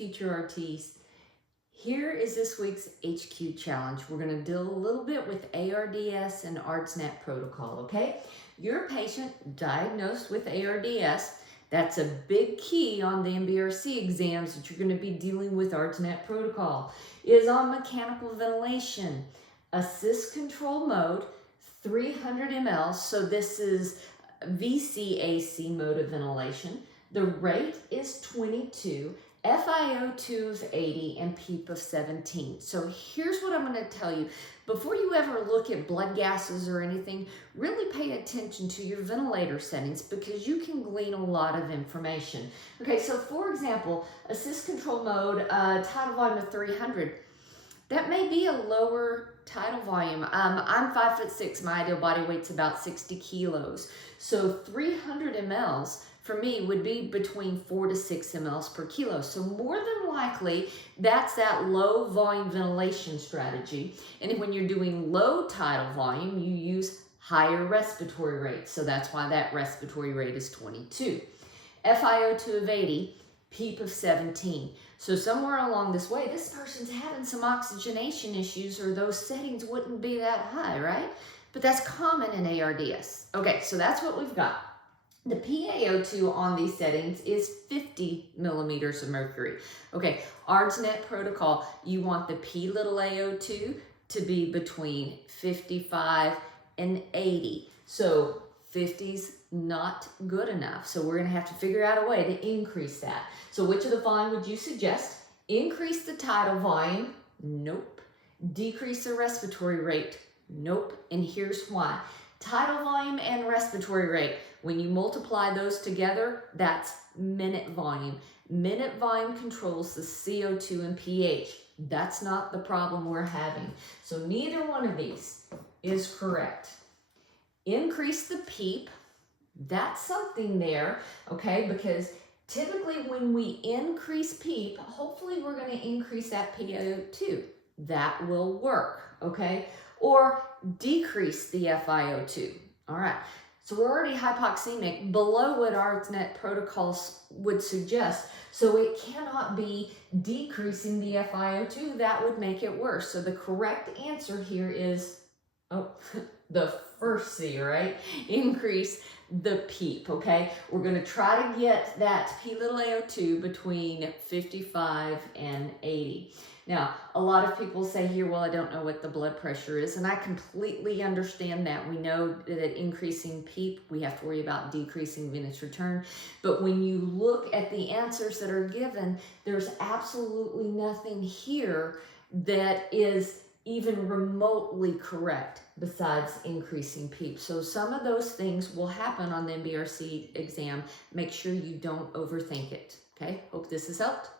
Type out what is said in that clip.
future RTs. Here is this week's HQ challenge. We're going to deal a little bit with ARDS and ARDSnet protocol, okay? Your patient diagnosed with ARDS, that's a big key on the MBRC exams that you're going to be dealing with ARDSnet protocol, is on mechanical ventilation, assist control mode, 300 mL, so this is VCAC mode of ventilation. The rate is 22, FiO2 is 80, and PEEP of 17. So here's what I'm going to tell you. Before you ever look at blood gases or anything, really pay attention to your ventilator settings because you can glean a lot of information. Okay, so for example, assist control mode, tidal volume of 300. That may be a lower tidal volume. I'm 5'6", my ideal body weight's about 60 kilos. So 300 mLs for me would be between 4 to 6 mLs per kilo. So more than likely, that's that low volume ventilation strategy. And when you're doing low tidal volume, you use higher respiratory rates. So that's why that respiratory rate is 22. FiO2 of 80, PEEP of 17. So somewhere along this way, this person's having some oxygenation issues or those settings wouldn't be that high, right? But that's common in ARDS. Okay, so that's what we've got. The PaO2 on these settings is 50 millimeters of mercury. Okay, ARDSnet protocol, you want the P(a)O2 to be between 55 and 80. So 50's not good enough. So we're gonna have to figure out a way to increase that. So which of the following would you suggest? Increase the tidal volume? Nope. Decrease the respiratory rate? Nope. And here's why. Tidal volume and respiratory rate, when you multiply those together, that's minute volume. Minute volume controls the CO2 and pH. That's not the problem we're having. So neither one of these is correct. Increase the PEEP, that's something there, okay? Because typically when we increase PEEP, hopefully we're going to increase that PaO2. That will work, okay? Or decrease the FiO2. All right, so we're already hypoxemic, below what ARDSnet protocols would suggest. So it cannot be decreasing the FiO2. That would make it worse. So the correct answer here is, the first C, right? Increase the PEEP, okay? We're gonna try to get that P(a)O2 between 55 and 80. Now, a lot of people say here, well, I don't know what the blood pressure is, and I completely understand that. We know that increasing PEEP, we have to worry about decreasing venous return. But when you look at the answers that are given, there's absolutely nothing here that is even remotely correct besides increasing PEEP. So some of those things will happen on the MBRC exam. Make sure you don't overthink it, okay? Hope this has helped.